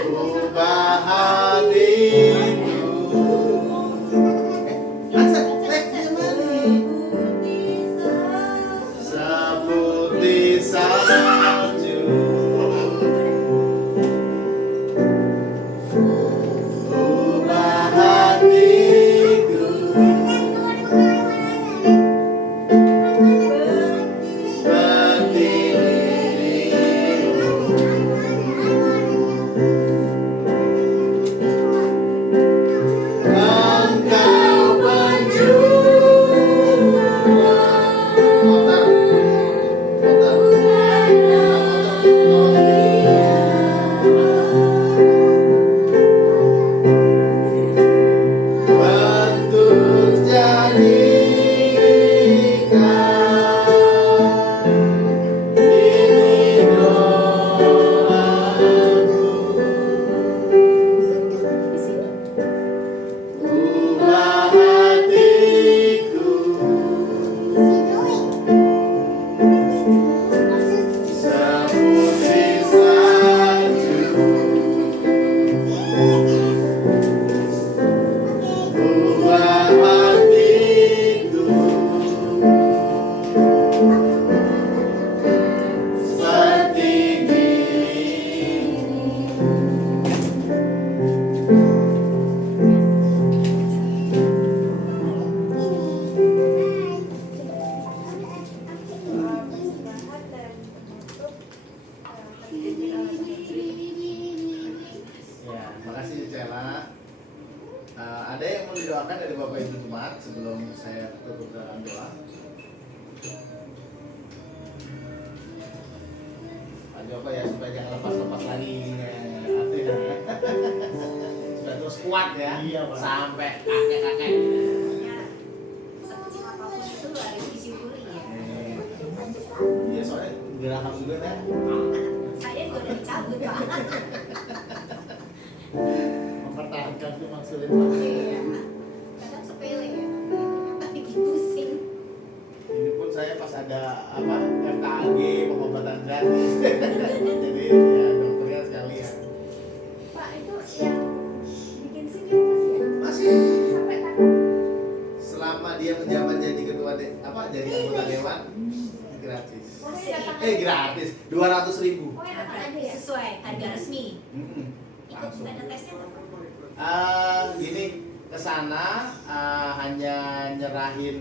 Ubah hatiku. Seputih salju. Ubah hatiku. Seperti dirimu. Engkau penjuru. Motor. Bentuk jadikan ini doaku. Ubah hatiku seputih salju. Ubah hatiku seperti dirimu. Ya, makasih Cela. Ada yang mau didoakan dari Bapak Ibu Jemaat sebelum saya tutup dalam doa? Coba ya supaya jangan lepas-lepas lagi artinya. Supaya terus kuat ya. Iya, Pak. Sampai kakek-kakek. Sekecil apapun itu harus disyukuri ya. Iya, soalnya geraham juga ya. Saya juga udah dicabut Pak. Mempertahankan itu maksudnya Pak. Iya. Kadang sepele ya. Bikin pusing. Ini pun saya pas ada apa FKG pengobatan gratis. Jadi ya dokternya sekalian. Pak, itu yang bikin senyum masih ya? Masih Sampai takut. selama dia menjabat jadi ketua jadi anggota dewan, gratis. Oh, ini datang Gratis, 200.000. Oh, ya datang aja ya? Sesuai harga resmi. Mm-mm. Ikut Langsung. nggak ada tesnya apa? Gini ke sana hanya nyerahin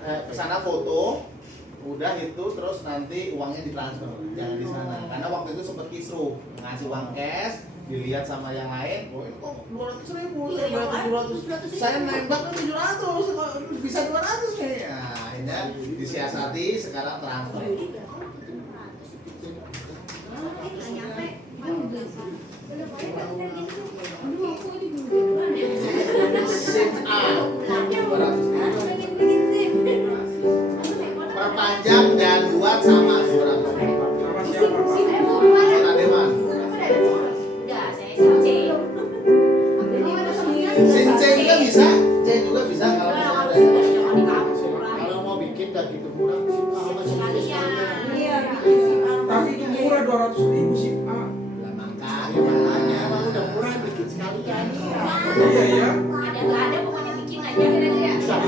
ke sana foto, udah itu terus nanti uangnya ditransfer, jangan di sana. Karena waktu itu sempet kisruh ngasih uang cash, dilihat sama yang lain, oh ini kok 200.000, saya bayar 700, saya nembak kan 700, kok bisa 200 nih. Nah, akhirnya disiasati sekarang transfer. Nggak nyampe. SIM A 200.000. Perpanjang dan buat sama 200. Sama siapa Pak? Kota Dewan. Udah, saya SC. SIM C juga bisa, C juga bisa kalau Kalau misalnya sudah ada. jangan di kampus lah. Kalau mau bikin gak gitu murah sih, sama Sekalian. Tapi itu murah 200.000 SIM A. Lah makanya makanya emang udah murah bikin sekalian. Iya ya. Ada nggak ada pokoknya bikin aja. Bisa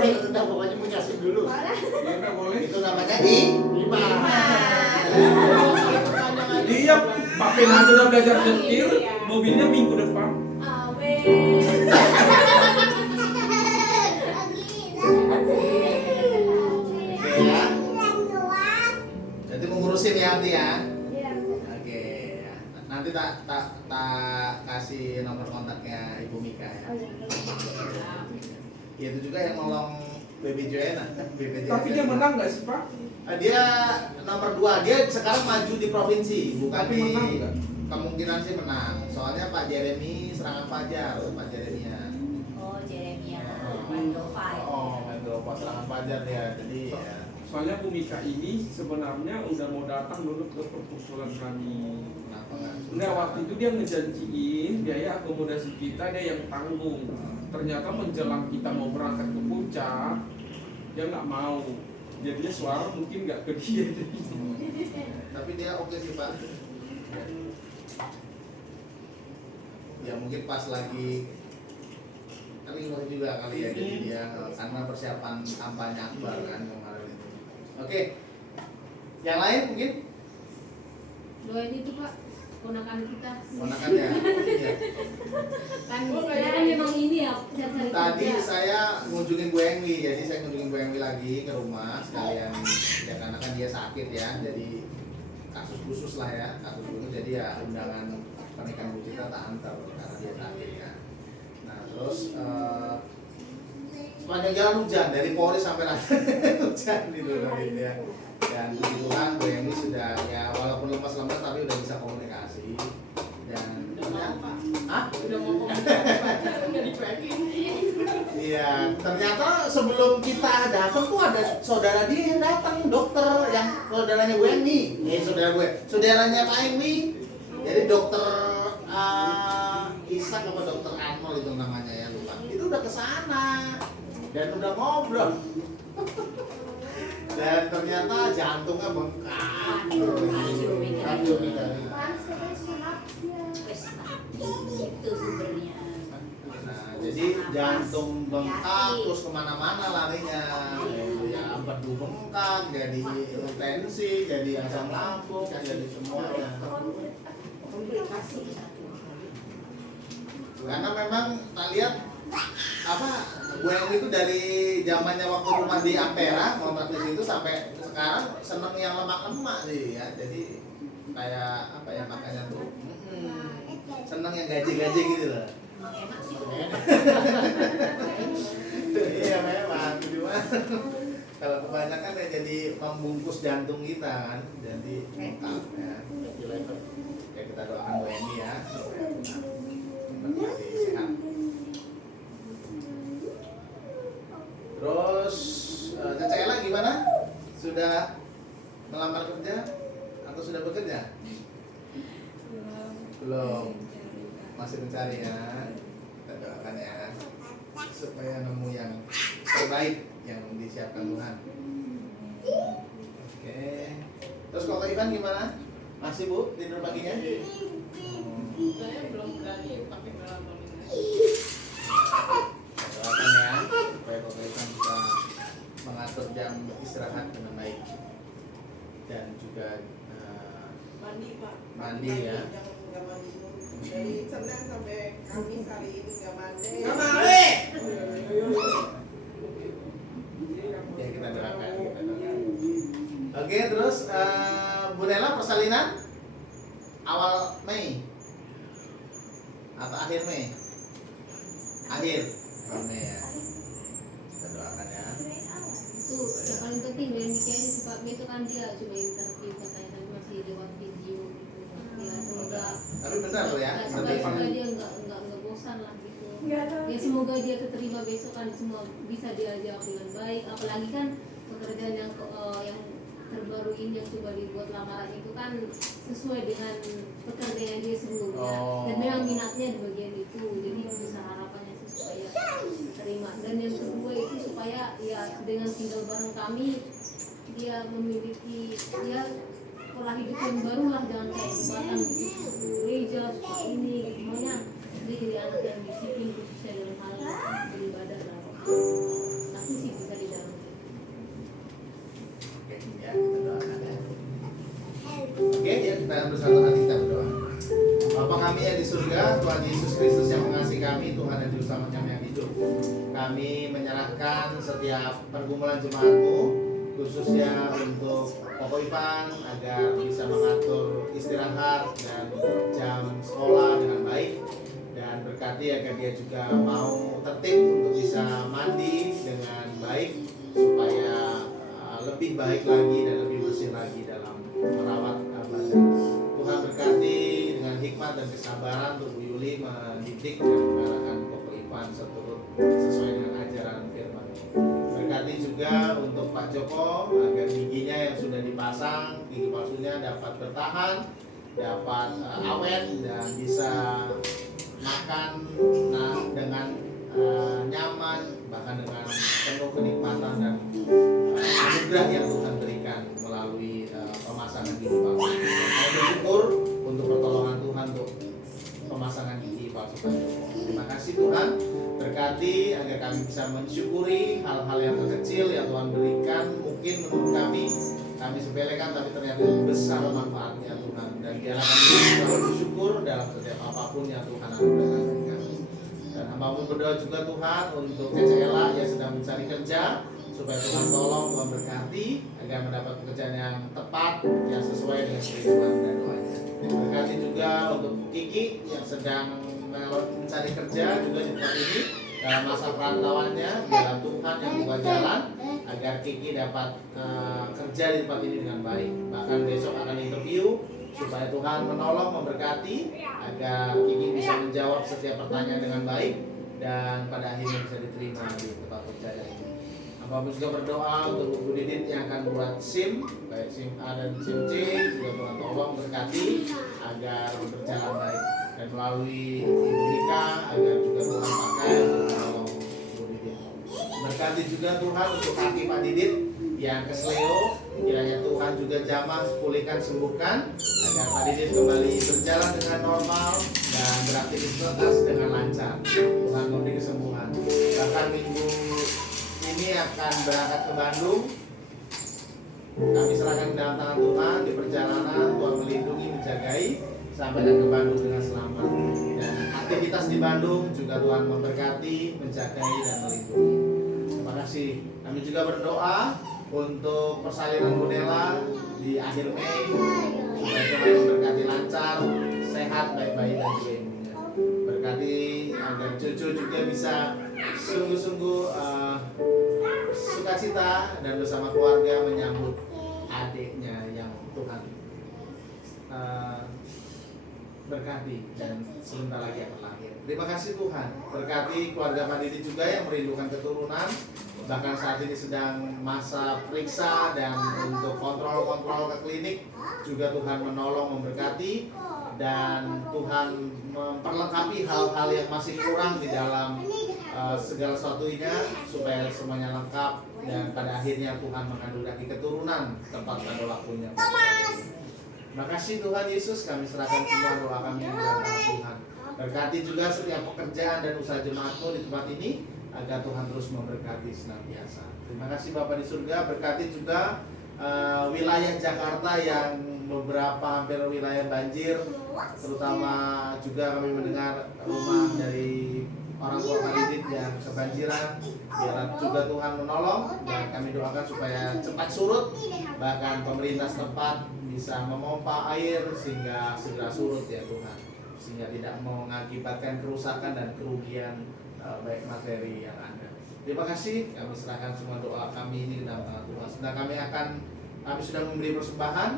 rendah pokoknya mau nyasin dulu. Ya udah boleh. itu namanya di 5. Dia Pak Fernando udah belajar nyetir, mobilnya minggu depan. Oke ya. Jadi mengurusin ya nanti ya. Oke ya. Nanti tak kasih nomor kontaknya Ibu Mika ya. Ya, itu juga yang nolong Baby Joanna. Tapi dia menang nggak sih Pak? Dia nomor 2. Dia sekarang maju di provinsi, bukan Tapi di. menang nggak? Kemungkinan sih menang. Soalnya Pak Jeremy serangan Fajar, Pak Jeremia. Oh, Jeremia. Oh. Mandovai. Oh, Mandova serangan Fajar ya. Jadi ya. Soalnya Bu Mika ini sebenarnya udah mau datang dulu ke perkumpulan kami. Kenapa nggak? Nah waktu itu dia ngejanjiin biaya akomodasi kita dia yang tanggung. Ternyata menjelang kita mau berangkat ke puncak, dia nggak mau. Jadinya suara mungkin nggak ke dia. Tapi dia oke sih Pak. Ya mungkin pas lagi riuh juga kali ya, jadi dia karena persiapan kampanye akbar kan kemarin itu. Oke. Yang lain mungkin Doain itu Pak, ponakan kita. ponakannya. Iya. Kan saya kan memang ini ya, cari Tadi kerja. saya ngunjungin Bu Engwi, jadi saya ngunjungin Bu Engwi lagi ke rumah sekalian ya karena kan dia sakit ya, jadi kasus khusus lah ya, kasus khusus jadi ya undangan pernikahan Bu Citra tak antar karena dia sakit ya. Nah terus sepanjang jalan hujan dari Polri sampai nanti hujan gitu tadi ya. Dan puji Tuhan Bu Engwi sudah ya walaupun lemas-lemas tapi udah bisa komunikasi dan Udah mau ngomong nggak dicuekin. iya, ternyata sebelum kita datang tuh ada saudara dia yang datang, dokter yang saudaranya Bu Engwi. Saudaranya Pak Engwi. Jadi dokter Ishak apa dokter Arnold itu namanya ya lupa. Itu udah kesana dan udah ngobrol. Dan ternyata jantungnya bengkak. Wes, Pak. Itu sumbernya. Nah, jadi jantung bengkak terus kemana-mana larinya. Ya empedu bengkak, jadi tensi, jadi asam lambung, jadi semuanya. Karena memang tak lihat apa Bu Engwi itu dari zamannya waktu rumah di Ampera ngontrak di situ sampai sekarang seneng yang lemak-lemak sih ya. Jadi kayak apa ya makanya tuh seneng yang gaji-gaji gitu loh. Emang enak sih. Iya memang cuma kalau kebanyakan ya jadi membungkus jantung kita kan, jadi bengkak ya. Kayak kita doakan Bu Engwi ya. Jadi sehat. Terus Cecela gimana? Sudah melamar kerja atau sudah bekerja? Belum. Masih mencari ya. Kita doakan ya supaya nemu yang terbaik yang disiapkan Tuhan. Oke. Terus kalau Ivan gimana? Masih Bu tidur paginya? Saya belum berani pakai melatonin. Doakan ya supaya Bapak Ivan bisa mengatur jam istirahat dengan baik. dan juga Mandi Pak. Mandi ya. Jangan nggak mandi dulu. Dari Senin sampai Kamis hari ini nggak mandi. Nggak mandi. Ya kita doakan. Oke, terus Bu Nela persalinan awal Mei atau akhir Mei? Akhir Mei ya. Kita doakan ya. Itu yang paling penting dari nikahnya supaya besok kan dia cuma interview katanya tapi masih lewat video gitu. Ya semoga. Tapi benar loh ya. Semoga dia nggak bosan lah gitu. Ya semoga dia keterima besok kan semua bisa dia jawab dengan baik. Apalagi kan pekerjaan yang terbaru ini yang coba dibuat lamaran itu kan sesuai dengan pekerjaan yang dia sebelumnya dan memang minatnya di bagian itu, jadi besar harapannya sih supaya terima. Dan yang kedua itu supaya ya dengan tinggal bareng kami dia memiliki ya pola hidup yang baru lah, jangan kayak kebatan gitu gereja suka ini gitu, maunya dia jadi anak yang disiplin khususnya dalam hal beribadah lah. Nanti sih bisa di dalam. Ya, kita doakan ya. Oke, ya kita bersatu hati kita berdoa. Bapa kami yang di surga, Tuhan Yesus Kristus yang mengasihi kami, Tuhan dan Juru Selamat kami yang hidup. Kami menyerahkan setiap pergumulan jemaat-Mu, khususnya untuk Poko Ivan agar bisa mengatur istirahat dan jam sekolah dengan baik, dan berkati agar dia juga mau tertib untuk bisa mandi dengan baik supaya lebih baik lagi dan lebih bersih lagi dalam merawat badan. Tuhan berkati dengan hikmat dan kesabaran untuk Bu Yuli mendidik dan mengarahkan Poko Ivan sesuai dengan ajaran firman. Berkati juga untuk Pak Joko agar giginya yang sudah dipasang, gigi palsunya dapat bertahan, dapat awet dan bisa makan dengan nyaman, bahkan dengan penuh kenikmatan dan anugerah yang Tuhan berikan melalui pemasangan gigi palsu. Saya bersyukur untuk pertolongan Tuhan untuk pemasangan gigi palsu. Terima kasih Tuhan, berkati agar kami bisa mensyukuri hal-hal yang terkecil yang Tuhan berikan. Mungkin menurut kami sepelekan tapi ternyata besar manfaatnya Tuhan, dan biarlah kami selalu bersyukur dalam setiap apapun yang Tuhan anugerahkan. Dan hamba-Mu berdoa juga Tuhan untuk Cece Ella yang sedang mencari kerja, supaya Tuhan tolong, Tuhan berkati agar mendapat pekerjaan yang tepat, yang sesuai dengan kehidupan dan doanya. Berkati juga untuk Kiki yang sedang mencari kerja juga di tempat ini dalam masa perantauannya. Biarlah Tuhan yang buka jalan agar Kiki dapat kerja di tempat ini dengan baik. Bahkan besok akan interview supaya Tuhan menolong, memberkati agar Kiki bisa menjawab setiap pertanyaan dengan baik dan pada akhirnya bisa diterima di tempat kerja ini. Hamba juga berdoa untuk Bu Didit yang akan buat SIM, baik SIM A dan SIM C, juga Tuhan tolong berkati agar berjalan baik, dan melalui Ibu Nika agar juga Tuhan pakai untuk menolong Bu Didit. Berkati juga Tuhan untuk kaki Pak Didit yang kesleo, kiranya Tuhan juga jamah, pulihkan, sembuhkan agar Pak Didit kembali berjalan dengan normal dan beraktivitas dengan lancar. Tuhan memberi kesembuhan. Bahkan minggu ini akan berangkat ke Bandung. Kami serahkan ke dalam tangan Tuhan di perjalanan. Tuhan melindungi, menjagai sampai dan ke Bandung dengan selamat. Dan aktivitas di Bandung juga Tuhan memberkati, menjagai dan melindungi. Terima kasih. Kami juga berdoa untuk persalinan Bu Nela di akhir Mei supaya Tuhan memberkati lancar, sehat, baik-baik dan juga ibunya. Berkati agar cucu juga bisa sungguh-sungguh sukacita dan bersama keluarga menyambut adiknya yang Tuhan berkati dan sebentar lagi akan lahir. Terima kasih Tuhan. Berkati keluarga Pak Didi juga yang merindukan keturunan, bahkan saat ini sedang masa periksa dan untuk kontrol ke klinik, juga Tuhan menolong, memberkati, dan Tuhan memperlengkapi hal-hal yang masih kurang di dalam segala sesuatunya supaya semuanya lengkap, dan pada akhirnya Tuhan menganugerahi keturunan tepat pada waktunya. Terima kasih Tuhan Yesus, kami serahkan semua doa kami kepada Tuhan. Berkati juga setiap pekerjaan dan usaha jemaat-Mu di tempat ini agar Tuhan terus memberkati senantiasa. Terima kasih Bapa di surga. Berkati juga wilayah Jakarta yang beberapa hampir wilayah banjir, terutama juga kami mendengar rumah dari orang tua Khalidin yang kebanjiran. Biarlah juga Tuhan menolong, dan kami doakan supaya cepat surut, bahkan pemerintah setempat bisa memompa air sehingga segera surut ya Tuhan, sehingga tidak mengakibatkan kerusakan dan kerugian baik materi yang ada. Terima kasih, kami serahkan semua doa kami ini dalam tangan Tuhan. Sedang kami sudah memberi persembahan,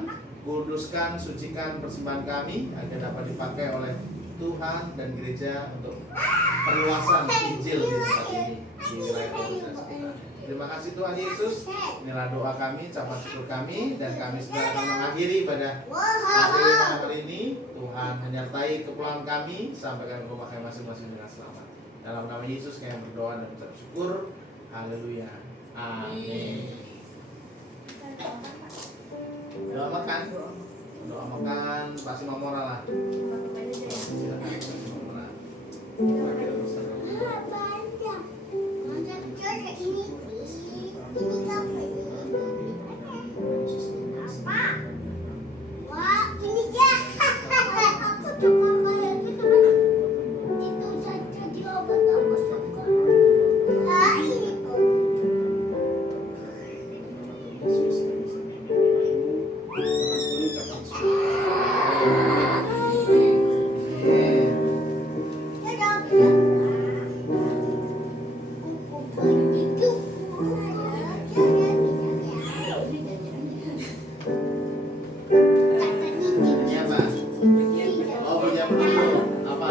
kuduskan, sucikan persembahan kami agar dapat dipakai oleh Tuhan dan gereja untuk perluasan Injil di tempat ini, di wilayah Indonesia sekitar. Terima kasih Tuhan Yesus. Inilah doa kami, ucapan syukur kami, dan kami sudah akan mengakhiri pada hari ini. Tuhan menyertai kepulangan kami sampai ke rumah kami masing-masing dengan selamat. Dalam nama Yesus kami berdoa dan mengucap syukur. Haleluya. Amin. Doa makan. Doa makan pasti Mamora lah. Silakan Pak Mamora. Ini apa? Oh, punya dulu. Apa?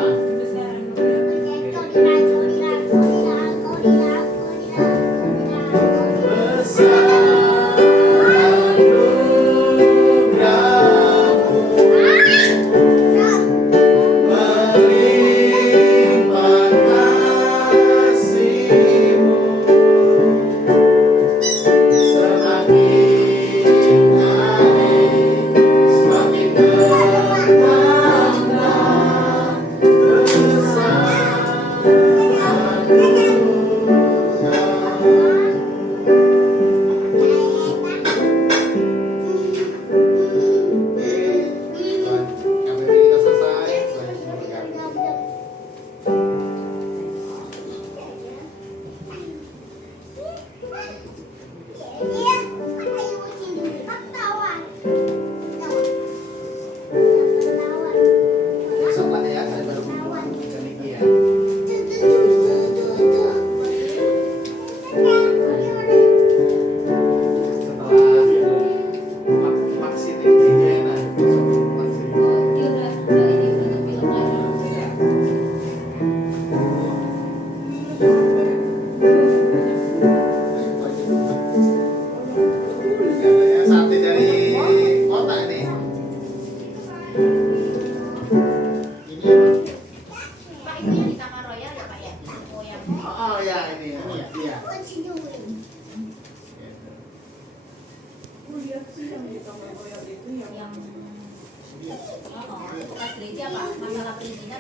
Yang bekas gereja Pak, masalah perizinan